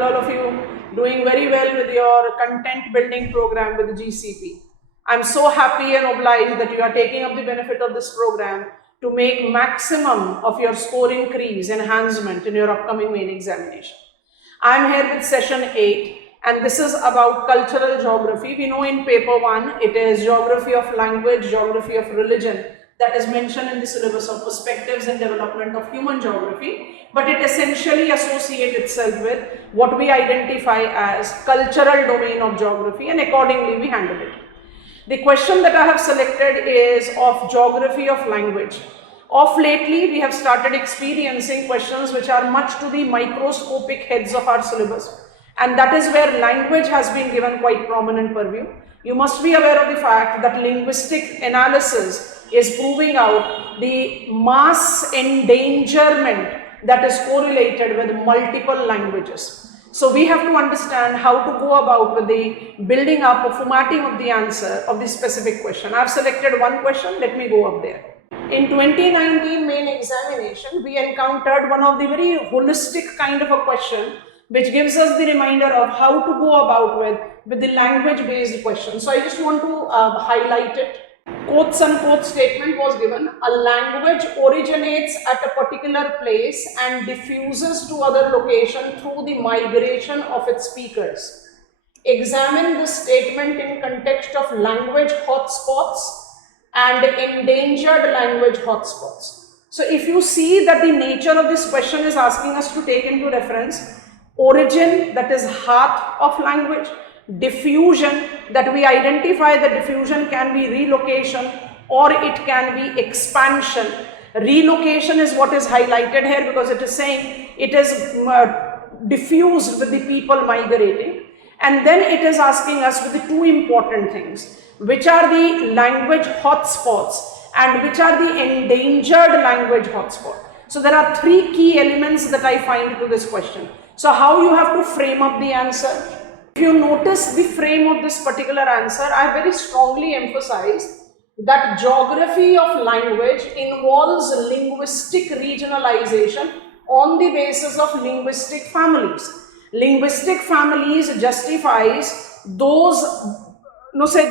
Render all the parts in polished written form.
all of you doing very well with your content building program with GCP. I'm so happy and obliged that you are taking up the benefit of this program to make maximum of your score increase, enhancement in your upcoming main examination. I'm here with session 8 and this is about cultural geography. We know in paper 1 it is geography of language, geography of religion that is mentioned in the syllabus of perspectives and development of human geography, but it essentially associates itself with what we identify as cultural domain of geography, and accordingly we handle it. The question that I have selected is of geography of language. Of lately, we have started experiencing questions which are much to the microscopic heads of our syllabus, and that is where language has been given quite prominent purview. You must be aware of the fact that linguistic analysis is proving out the mass endangerment that is correlated with multiple languages. So we have to understand how to go about with the building up or formatting of the answer of this specific question. I have selected one question, let me go up there. In 2019 main examination, we encountered one of the very holistic kind of a question which gives us the reminder of how to go about with the language based question. So I just want to highlight it. Quotes unquote statement was given: a language originates at a particular place and diffuses to other location through the migration of its speakers. Examine this statement in context of language hotspots and endangered language hotspots. So if you see that the nature of this question is asking us to take into reference origin, that is heart of language, diffusion, that we identify that diffusion can be relocation or it can be expansion. Relocation is what is highlighted here because it is saying it is diffused with the people migrating, and then it is asking us with the two important things, which are the language hotspots and which are the endangered language hotspot. So there are three key elements that I find to this question. So how you have to frame up the answer? If you notice the frame of this particular answer, I very strongly emphasize that geography of language involves linguistic regionalization on the basis of linguistic families. Linguistic families justifies those,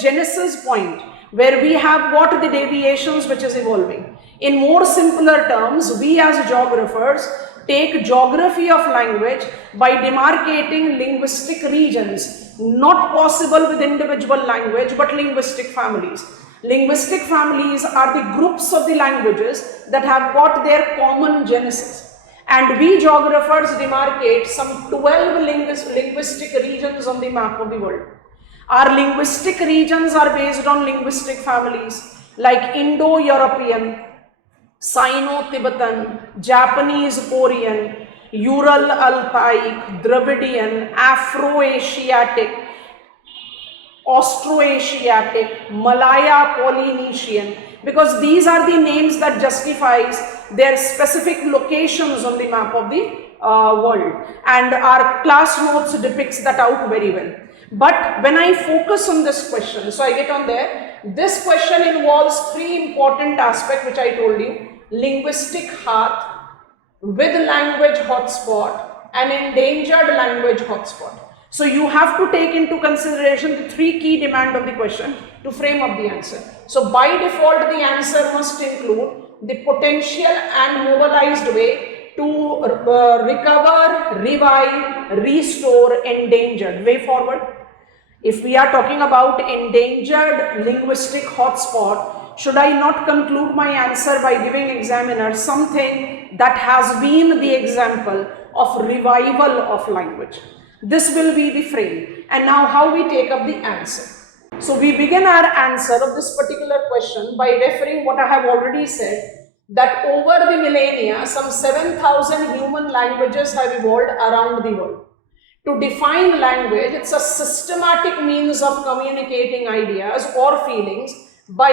genesis point where we have what the deviations which is evolving. In more simpler terms, we as geographers take geography of language by demarcating linguistic regions, not possible with individual language but linguistic families. Linguistic families are the groups of the languages that have got their common genesis, and we geographers demarcate some 12 linguistic regions on the map of the world. Our linguistic regions are based on linguistic families like Indo-European, Sino-Tibetan, Japanese-Korean, Ural-Altaic, Dravidian, Afro-Asiatic, Austroasiatic, Malaya-Polynesian, because these are the names that justifies their specific locations on the map of the world, and our class notes depicts that out very well. But when I focus on this question, so I get on there, this question involves three important aspects which I told you: linguistic heart, with language hotspot, and endangered language hotspot. So you have to take into consideration the three key demands of the question to frame up the answer. So by default the answer must include the potential and mobilized way to recover, revive, restore endangered way forward. If we are talking about endangered linguistic hotspot, should I not conclude my answer by giving examiner something that has been the example of revival of language? This will be the frame. And now how we take up the answer. So we begin our answer of this particular question by referring what I have already said, that over the millennia some 7,000 human languages have evolved around the world. To define language, it's a systematic means of communicating ideas or feelings by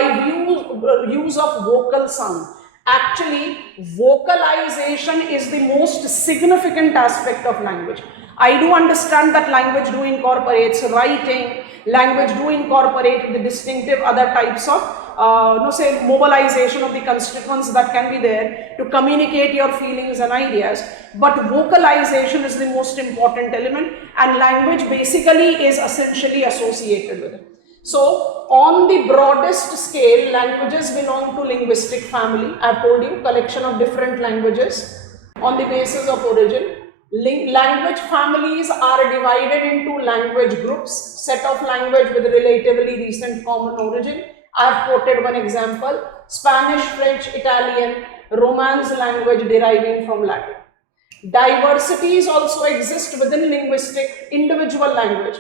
use of vocal sound. Actually, vocalization is the most significant aspect of language. I do understand that language do incorporates writing, language do incorporate the distinctive other types of say mobilization of the constituents that can be there to communicate your feelings and ideas, but vocalization is the most important element, and language basically is essentially associated with it. So on the broadest scale, languages belong to linguistic family. I've told you, collection of different languages on the basis of origin. Language families are divided into language groups, set of language with relatively recent common origin. I've quoted one example: Spanish, French, Italian, Romance language deriving from Latin. Diversities also exist within linguistic, individual language.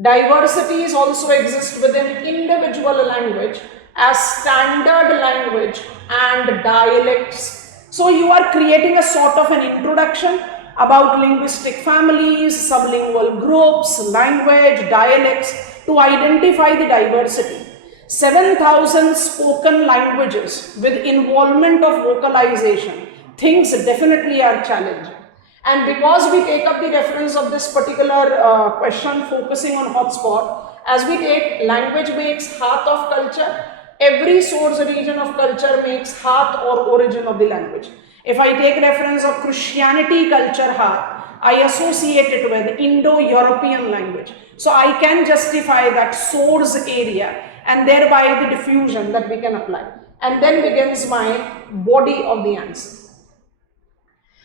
Diversities also exist within individual language as standard language and dialects. So you are creating a sort of an introduction about linguistic families, sublingual groups, language, dialects to identify the diversity. 7,000 spoken languages with involvement of vocalization. Things definitely are challenging. And because we take up the reference of this particular question focusing on hotspot, as we take language makes heart of culture, every source region of culture makes heart or origin of the language. If I take reference of Christianity culture heart, I associate it with Indo-European language. So I can justify that source area and thereby the diffusion that we can apply. And then begins my body of the answer.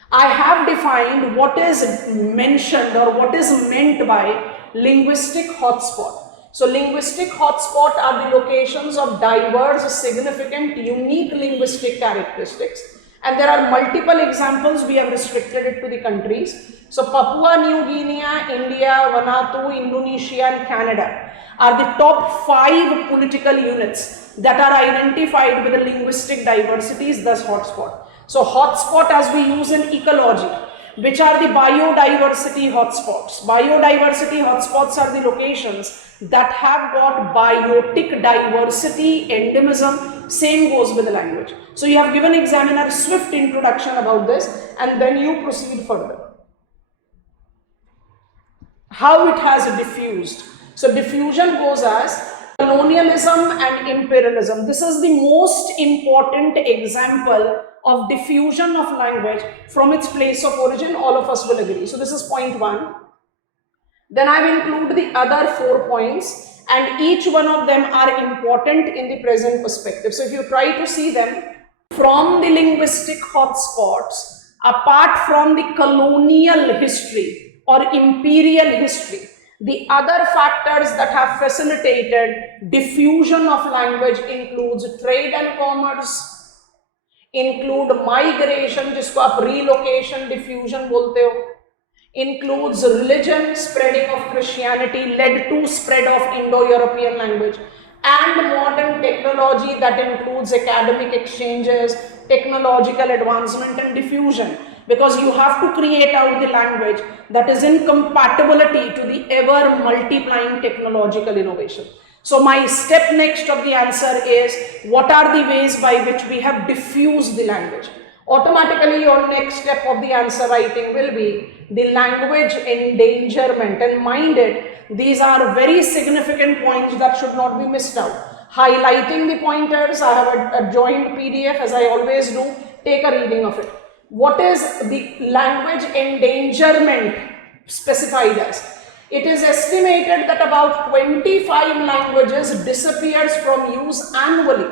I have defined what is mentioned or what is meant by linguistic hotspot. So linguistic hotspot are the locations of diverse, significant, unique linguistic characteristics. And there are multiple examples. We have restricted it to the countries. So Papua New Guinea, India, Vanuatu, Indonesia and Canada are the top 5 political units that are identified with the linguistic diversities, thus hotspot. So hotspot as we use in ecology, which are the biodiversity hotspots. Biodiversity hotspots are the locations that have got biotic diversity, endemism, same goes with the language. So you have given examiner swift introduction about this and then you proceed further. How it has diffused. So diffusion goes as colonialism and imperialism. This is the most important example of diffusion of language from its place of origin. All of us will agree. So this is point 1. Then I will include the other 4 points and each one of them are important in the present perspective. So if you try to see them from the linguistic hotspots, apart from the colonial history or imperial history, the other factors that have facilitated diffusion of language includes trade and commerce, include migration, जिसको आप relocation diffusion बोलते हो, includes religion, spreading of Christianity led to spread of Indo-European language, and modern technology that includes academic exchanges, technological advancement and diffusion, because you have to create out the language that is in compatibility to the ever multiplying technological innovation. So my step next of the answer is, what are the ways by which we have diffused the language? Automatically your next step of the answer writing will be the language endangerment, and mind it, these are very significant points that should not be missed out. Highlighting the pointers, I have a joined PDF as I always do, take a reading of it. What is the language endangerment specified as? It is estimated that about 25 languages disappears from use annually,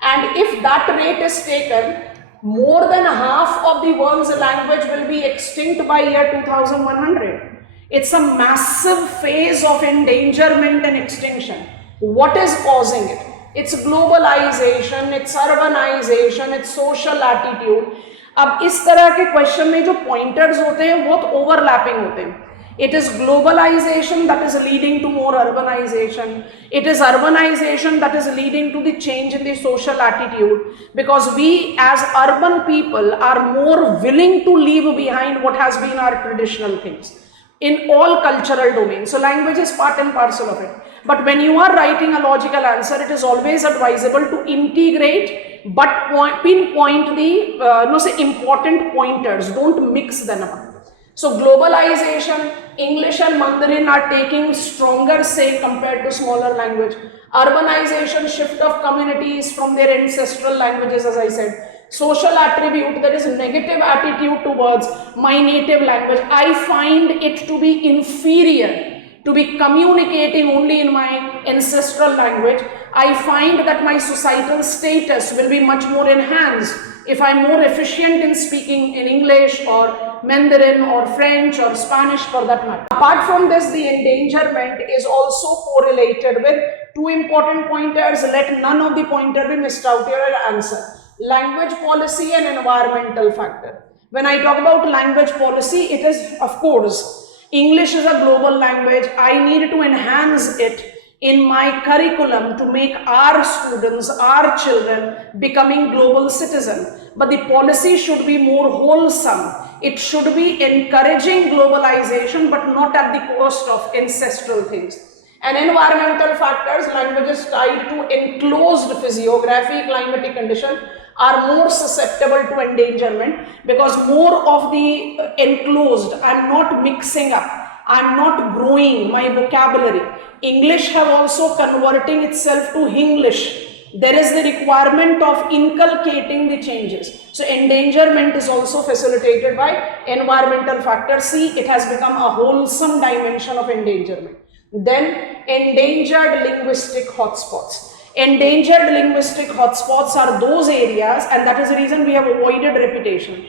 and if that rate is taken, more than half of the world's language will be extinct by year 2100. It's a massive phase of endangerment and extinction. What is causing it? It's globalization, it's urbanization, it's social attitude. अब इस तरह के question में जो pointers होते हैं बहुत overlapping होते हैं. It is globalization that is leading to more urbanization. It is urbanization that is leading to the change in the social attitude, because we as urban people are more willing to leave behind what has been our traditional things in all cultural domains. So language is part and parcel of it. But when you are writing a logical answer, it is always advisable to integrate but pinpoint the important pointers. Don't mix them up. So globalization, English and Mandarin are taking stronger say compared to smaller language. Urbanization, shift of communities from their ancestral languages, as I said. Social attribute, there is a negative attitude towards my native language. I find it to be inferior to be communicating only in my ancestral language. I find that my societal status will be much more enhanced if I'm more efficient in speaking in English or Mandarin or French or Spanish for that matter. Apart from this, the endangerment is also correlated with two important pointers. Let none of the pointer be missed out here and answer. Language policy and environmental factor. When I talk about language policy, it is, of course, English is a global language. I need to enhance it in my curriculum to make our students, our children becoming global citizens. But the policy should be more wholesome. It should be encouraging globalization, but not at the cost of ancestral things. And environmental factors, languages tied to enclosed physiography, climatic condition, are more susceptible to endangerment because more of the enclosed, I'm not mixing up, I'm not growing my vocabulary. English have also converting itself to Hinglish. There is the requirement of inculcating the changes. So endangerment is also facilitated by environmental factors. See, it has become a wholesome dimension of endangerment. Then endangered linguistic hotspots. Endangered linguistic hotspots are those areas, and that is the reason we have avoided repetition.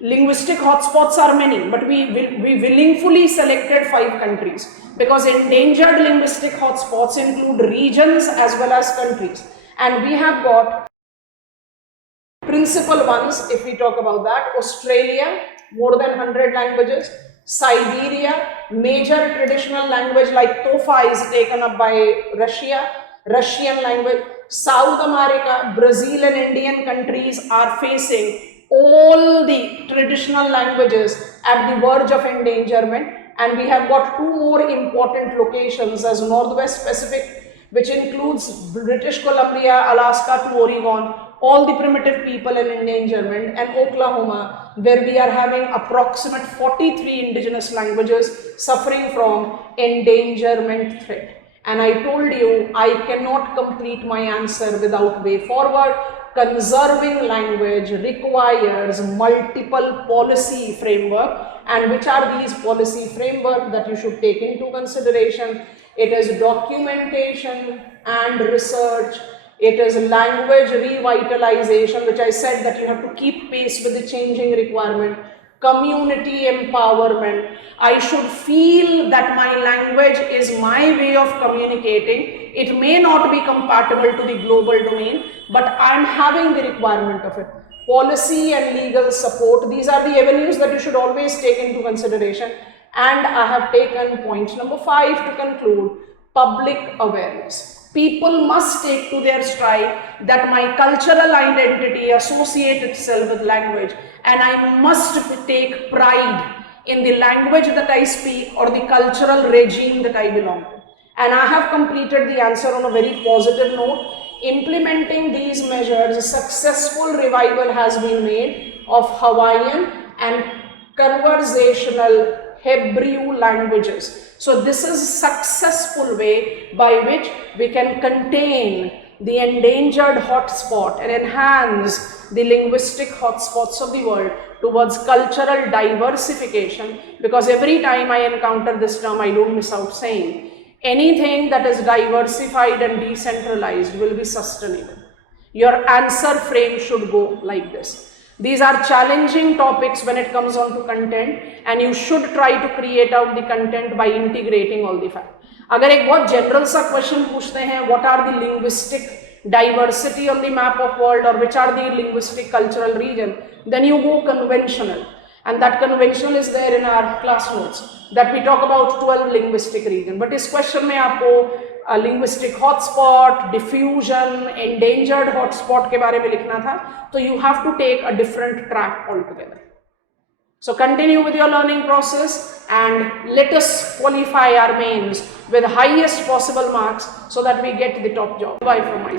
Linguistic hotspots are many, but we willingly selected 5 countries because endangered linguistic hotspots include regions as well as countries. And we have got principal ones, if we talk about that: Australia, more than 100 languages; Siberia, major traditional language like Tofa is taken up by Russia, Russian language. South America, Brazil and Indian countries are facing all the traditional languages at the verge of endangerment. And we have got 2 more important locations as Northwest Pacific, which includes British Columbia, Alaska to Oregon, all the primitive people in endangerment, and Oklahoma, where we are having approximate 43 indigenous languages suffering from endangerment threat. And I told you I cannot complete my answer without way forward. Conserving language requires multiple policy framework. And which are these policy framework that you should take into consideration? It is documentation and research. It is language revitalization, which I said that you have to keep pace with the changing requirement. Community empowerment. I should feel that my language is my way of communicating. It may not be compatible to the global domain, but I'm having the requirement of it. Policy and legal support. These are the avenues that you should always take into consideration. And I have taken point number 5 to conclude: public awareness. People must take to their stride that my cultural identity associates itself with language, and I must take pride in the language that I speak or the cultural regime that I belong to. And I have completed the answer on a very positive note. Implementing these measures, a successful revival has been made of Hawaiian and conversational Hebrew languages. So this is a successful way by which we can contain the endangered hotspot and enhance the linguistic hotspots of the world towards cultural diversification, because every time I encounter this term, I don't miss out saying anything that is diversified and decentralized will be sustainable. Your answer frame should go like this. These are challenging topics when it comes on to content, and you should try to create out the content by integrating all the facts. अगर एक बहुत general सा question पूछते हैं, what are the linguistic diversity on the map of world, or which are the linguistic cultural region, then you go conventional, and that conventional is there in our class notes that we talk about 12 linguistic region. But इस question में आपको linguistic hotspot, diffusion, endangered hotspot के बारे में लिखना था, तो you have to take a different track altogether. So continue with your learning process and let us qualify our mains with highest possible marks so that we get the top job. Bye from my